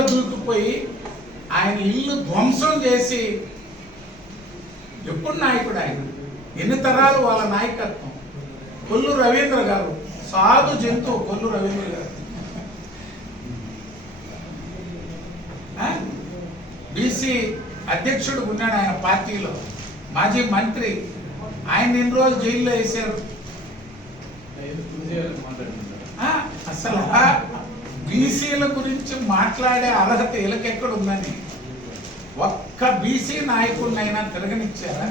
గోడలు దూకిపోయి ఆయన ఇల్లు ధ్వంసం చేసి ఎప్పుడు నాయకుడు ఆయన, ఎన్ని తరాలు వాళ్ళ నాయకత్వం. కొల్లు రవీంద్ర గారు సాధు జంతువు. కొల్లు రవీంద్ర గారు బీసీ అధ్యక్షుడు ఉన్నాడు ఆయన పార్టీలో, మాజీ మంత్రి. ఆయన ఎన్ని రోజులు జైల్లో వేశారు. అసలు బీసీల గురించి మాట్లాడే అర్హత వీళ్ళకెక్కడ ఉందని ఒక్క బీసీ నాయకుడినైనా తిరగనిచ్చారా?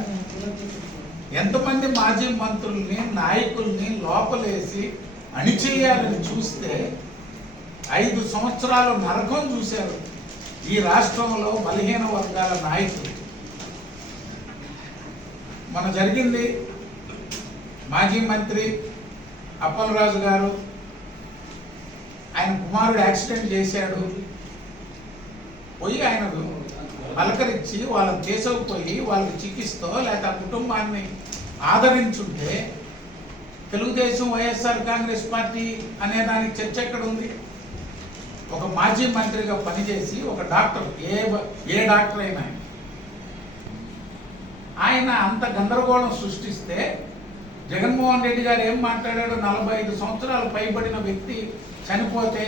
ఎంతమంది మాజీ మంత్రుల్ని నాయకుల్ని లోపలేసి అణిచేయాలని చూస్తే 5 సంవత్సరాలు నరకం చూశారు ఈ రాష్ట్రంలో బలహీన వర్గాల నాయకులు. మన జరిగింది మాజీ మంత్రి అప్పలరాజు గారు, ఆయన కుమారుడు యాక్సిడెంట్ చేశాడు. పోయి ఆయన పలకరించి వాళ్ళని చేసుకుపోయి వాళ్ళకి చికిత్సతో లేకపోతే ఆ కుటుంబాన్ని ఆదరించుంటే తెలుగుదేశం వైఎస్ఆర్ కాంగ్రెస్ పార్టీ అనే దానికి చర్చ ఎక్కడ ఉంది? ఒక మాజీ మంత్రిగా పనిచేసి ఒక డాక్టర్, ఏ డాక్టర్ అయినా ఆయన అంత గందరగోళం సృష్టిస్తే జగన్మోహన్ రెడ్డి గారు ఏం మాట్లాడాడు? 45 సంవత్సరాలు పైబడిన వ్యక్తి చనిపోతే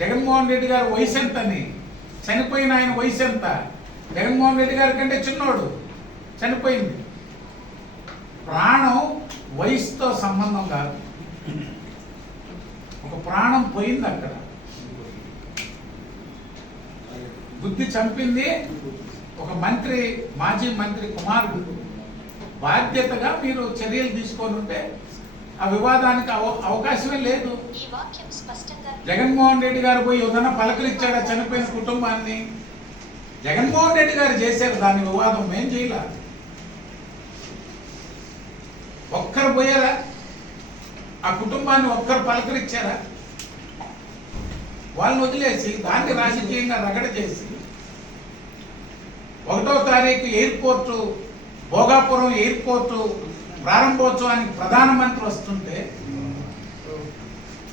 జగన్మోహన్ రెడ్డి గారు వయసు ఎంతని, చనిపోయిన ఆయన వయసు ఎంత? జగన్మోహన్ రెడ్డి గారి కంటే చిన్నోడు చనిపోయింది. ప్రాణం వయసుతో సంబంధం కాదు, ఒక ప్రాణం పోయింది అక్కడ. బుద్ధి చంపింది ఒక మంత్రి, మాజీ మంత్రి కుమారుడు. బాధ్యతగా మీరు చర్యలు తీసుకొని ఉంటే ఆ వివాదానికి అవకాశమే లేదు. జగన్మోహన్ రెడ్డి గారు పోయి ఏదైనా పలకరించాడా చనిపోయిన కుటుంబాన్ని? జగన్మోహన్ రెడ్డి గారు చేశారు దాని వివాదం, మేం చేయాల. ఒక్కరు పోయారా? ఆ కుటుంబాన్ని ఒక్కరు పలకరించారా? వాళ్ళని వదిలేసి దాన్ని రాజకీయంగా రగడ చేసి 1వ తారీఖు ఎయిర్పోర్టు, భోగాపురం ఎయిర్పోర్టు ప్రారంభోత్సవానికి ప్రధానమంత్రి వస్తుంటే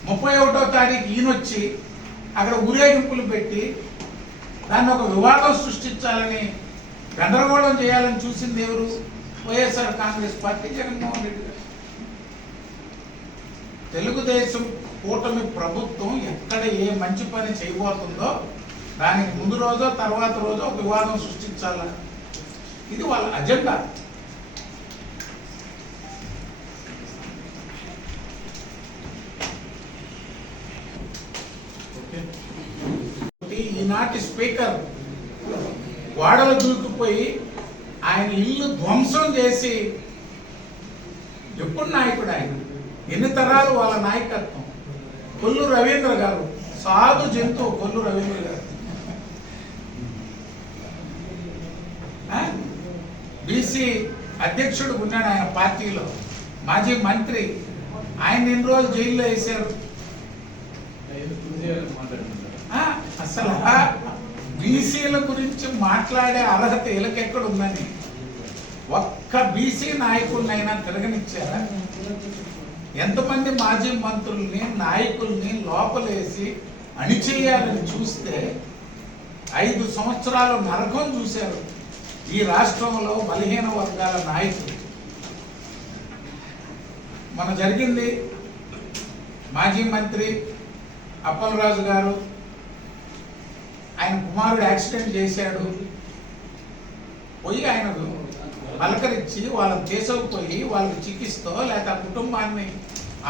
31వ తారీఖు ఈయనొచ్చి అక్కడ ఊరేగింపులు పెట్టి దాన్ని ఒక వివాదం సృష్టించాలని, గందరగోళం చేయాలని చూసింది ఎవరు? వైఎస్ఆర్ కాంగ్రెస్ పార్టీ, జగన్మోహన్ రెడ్డి గారు. తెలుగుదేశం కూటమి ప్రభుత్వం ఎక్కడ ఏ మంచి పని చేయబోతుందో దానికి ముందు రోజో తర్వాత రోజో ఒక వివాదం సృష్టించాల, ఇది వాళ్ళ అజెండా. ఈనాటి స్పీకర్ గోడలు దూకిపోయి ఆయన ఇల్లు ధ్వంసం చేసి ఎప్పుడు నాయకుడు ఆయన, ఎన్ని తరాలు వాళ్ళ నాయకత్వం. కొల్లు రవీంద్ర గారు సాధు జంతువు. కొల్లు రవీంద్ర గారు బీసీ అధ్యక్షుడు ఉన్నాడు ఆయన పార్టీలో, మాజీ మంత్రి. ఆయన ఎన్ని రోజులు జైల్లో వేశారు. అసలు బీసీల గురించి మాట్లాడే అర్హత వీళ్ళకెక్కడ ఉందని ఒక్క బీసీ నాయకుడినైనా తిరగనిచ్చారా? ఎంతమంది మాజీ మంత్రుల్ని నాయకుల్ని లోపలేసి అణిచేయాలని చూస్తే 5 సంవత్సరాలు నరకం చూశారు ఈ రాష్ట్రంలో బలహీన వర్గాల నాయకులు. మన జరిగింది మాజీ మంత్రి అప్పలరాజు గారు, ఆయన కుమారుడు యాక్సిడెంట్ చేశాడు. పోయి ఆయన పలకరించి వాళ్ళని చేసుకుపోయి వాళ్ళకి చికిత్సతో లేకపోతే ఆ కుటుంబాన్ని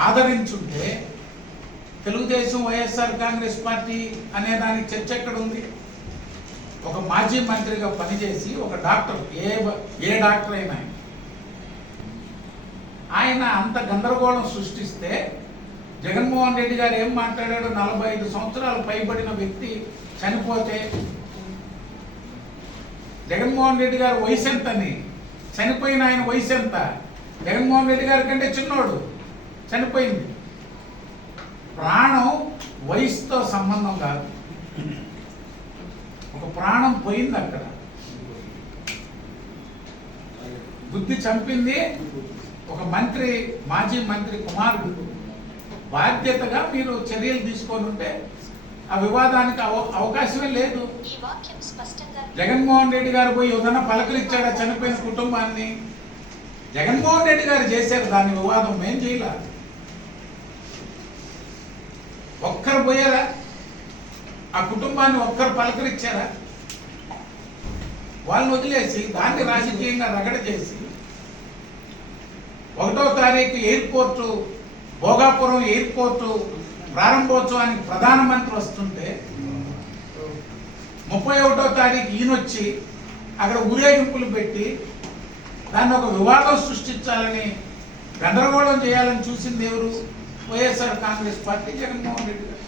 ఆదరించుంటే తెలుగుదేశం వైఎస్ఆర్ కాంగ్రెస్ పార్టీ అనే దానికి చర్చ ఎక్కడ ఉంది? ఒక మాజీ మంత్రిగా పనిచేసి ఒక డాక్టర్, ఏ డాక్టర్ అయినా ఆయన అంత గందరగోళం సృష్టిస్తే జగన్మోహన్ రెడ్డి గారు ఏం మాట్లాడాడు? 45 సంవత్సరాలు పైబడిన వ్యక్తి చనిపోతే జగన్మోహన్ రెడ్డి గారు వయసు ఎంతని, చనిపోయిన ఆయన వయసు ఎంత? జగన్మోహన్ రెడ్డి గారి కంటే చిన్నోడు చనిపోయింది. ప్రాణం వయసుతో సంబంధం కాదు, ఒక ప్రాణం పోయింది అక్కడ. బుద్ధి చంపింది ఒక మంత్రి, మాజీ మంత్రి కుమారుడు. బాధ్యతగా మీరు చర్యలు తీసుకొని ఉంటే ఆ వివాదానికి అవకాశమే లేదు. ఈ వాక్యం స్పష్టంగా జగన్మోహన్ రెడ్డి గారు పోయి ఏదైనా పలకలిచ్చారా చనిపోయిన కుటుంబాన్ని? జగన్మోహన్ రెడ్డి గారు చేశారు దాని వివాదం, మేం చేయలే. ఒక్కరు పోయారా? ఆ కుటుంబాన్ని ఒక్కరు పలకరించారా? వాళ్ళని వదిలేసి దాన్ని రాజకీయంగా రగడ చేసి 1వ తారీఖు ఎయిర్పోర్టు, భోగాపురం ఎయిర్పోర్టు ప్రారంభోత్సవానికి ప్రధానమంత్రి వస్తుంటే 31వ తారీఖు ఈయనొచ్చి అక్కడ ఊరేగింపులు పెట్టి దాన్ని ఒక వివాదం సృష్టించాలని, గందరగోళం చేయాలని చూసింది ఎవరు? వైఎస్ఆర్ కాంగ్రెస్ పార్టీ, జగన్మోహన్ రెడ్డి గారు.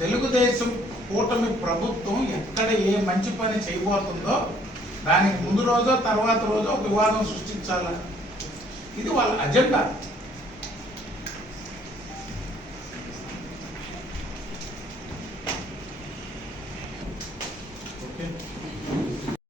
తెలుగుదేశం కూటమి ప్రభుత్వం ఎక్కడ ఏ మంచి పని చేయబోతుందో దానికి ముందు రోజో తర్వాత రోజో ఒక వివాదం సృష్టించాలని, ఇది వాళ్ళ అజెండా.